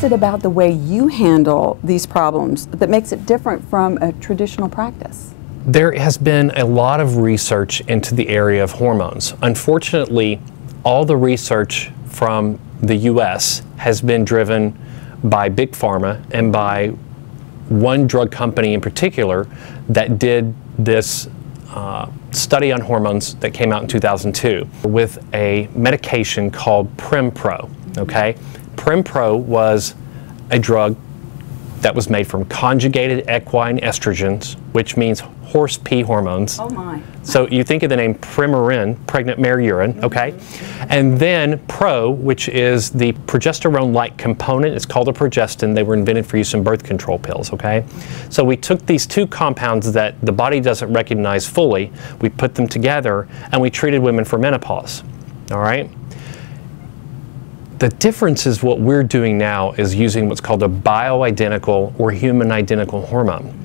is it about the way you handle these problems that makes it different from a traditional practice? There has been a lot of research into the area of hormones. Unfortunately, all the research from the US has been driven by Big Pharma and by one drug company in particular that did this study on hormones that came out in 2002 with a medication called Prempro. Okay? Prempro was a drug that was made from conjugated equine estrogens, which means horse pee hormones. Oh my. So you think of the name Premarin, pregnant mare urine, okay? And then Pro, which is the progesterone-like component. It's called a progestin. They were invented for use in birth control pills, okay? So we took these two compounds that the body doesn't recognize fully, we put them together, and we treated women for menopause, all right? The difference is what we're doing now is using what's called a bioidentical or human identical hormone.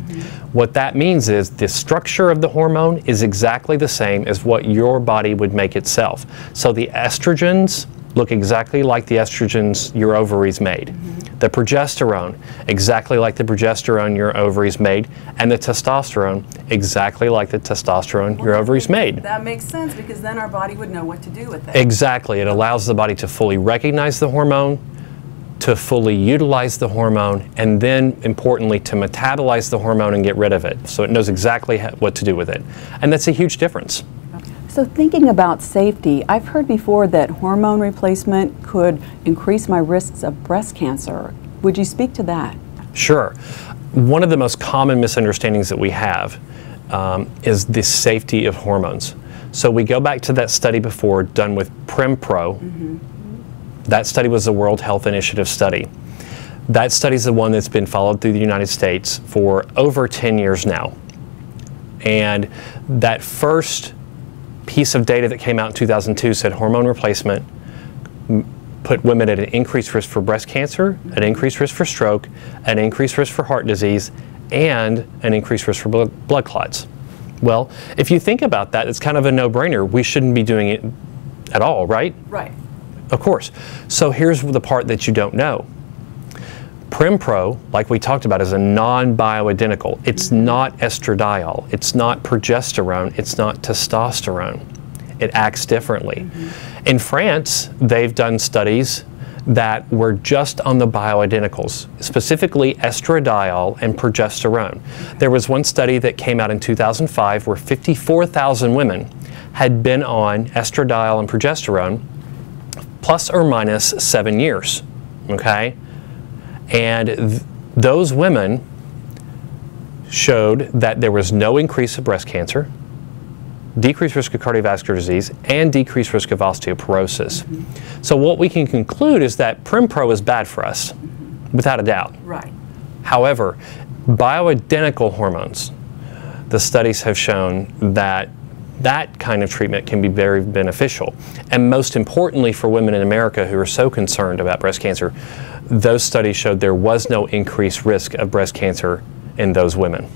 What that means is the structure of the hormone is exactly the same as what your body would make itself. So the estrogens look exactly like the estrogens your ovaries made. The progesterone, exactly like the progesterone your ovaries made, and the testosterone, exactly like the testosterone your ovaries made. That makes sense, because then our body would know what to do with it. Exactly. It allows the body to fully recognize the hormone, to fully utilize the hormone, and then, importantly, to metabolize the hormone and get rid of it. So it knows exactly what to do with it. And that's a huge difference. So thinking about safety, I've heard before that hormone replacement could increase my risks of breast cancer. Would you speak to that? Sure. One of the most common misunderstandings that we have is the safety of hormones. So we go back to that study before done with Prempro. That study was the World Health Initiative study. That study is the one that's been followed through the United States for over 10 years now. And that first piece of data that came out in 2002 said hormone replacement put women at an increased risk for breast cancer, an increased risk for stroke, an increased risk for heart disease, and an increased risk for blood clots. Well, if you think about that, it's kind of a no-brainer. We shouldn't be doing it at all, right? Right. Of course. So here's the part that you don't know. Prempro, like we talked about, is a non-bioidentical. It's not estradiol. It's not progesterone. It's not testosterone. It acts differently. In France, they've done studies that were just on the bioidenticals, specifically estradiol and progesterone. There was one study that came out in 2005 where 54,000 women had been on estradiol and progesterone plus or minus 7 years, okay? And those women showed that there was no increase of breast cancer, decreased risk of cardiovascular disease, and decreased risk of osteoporosis. So what we can conclude is that Prempro is bad for us, without a doubt. Right. However, bioidentical hormones, the studies have shown that that kind of treatment can be very beneficial. And most importantly for women in America who are so concerned about breast cancer, those studies showed there was no increased risk of breast cancer in those women.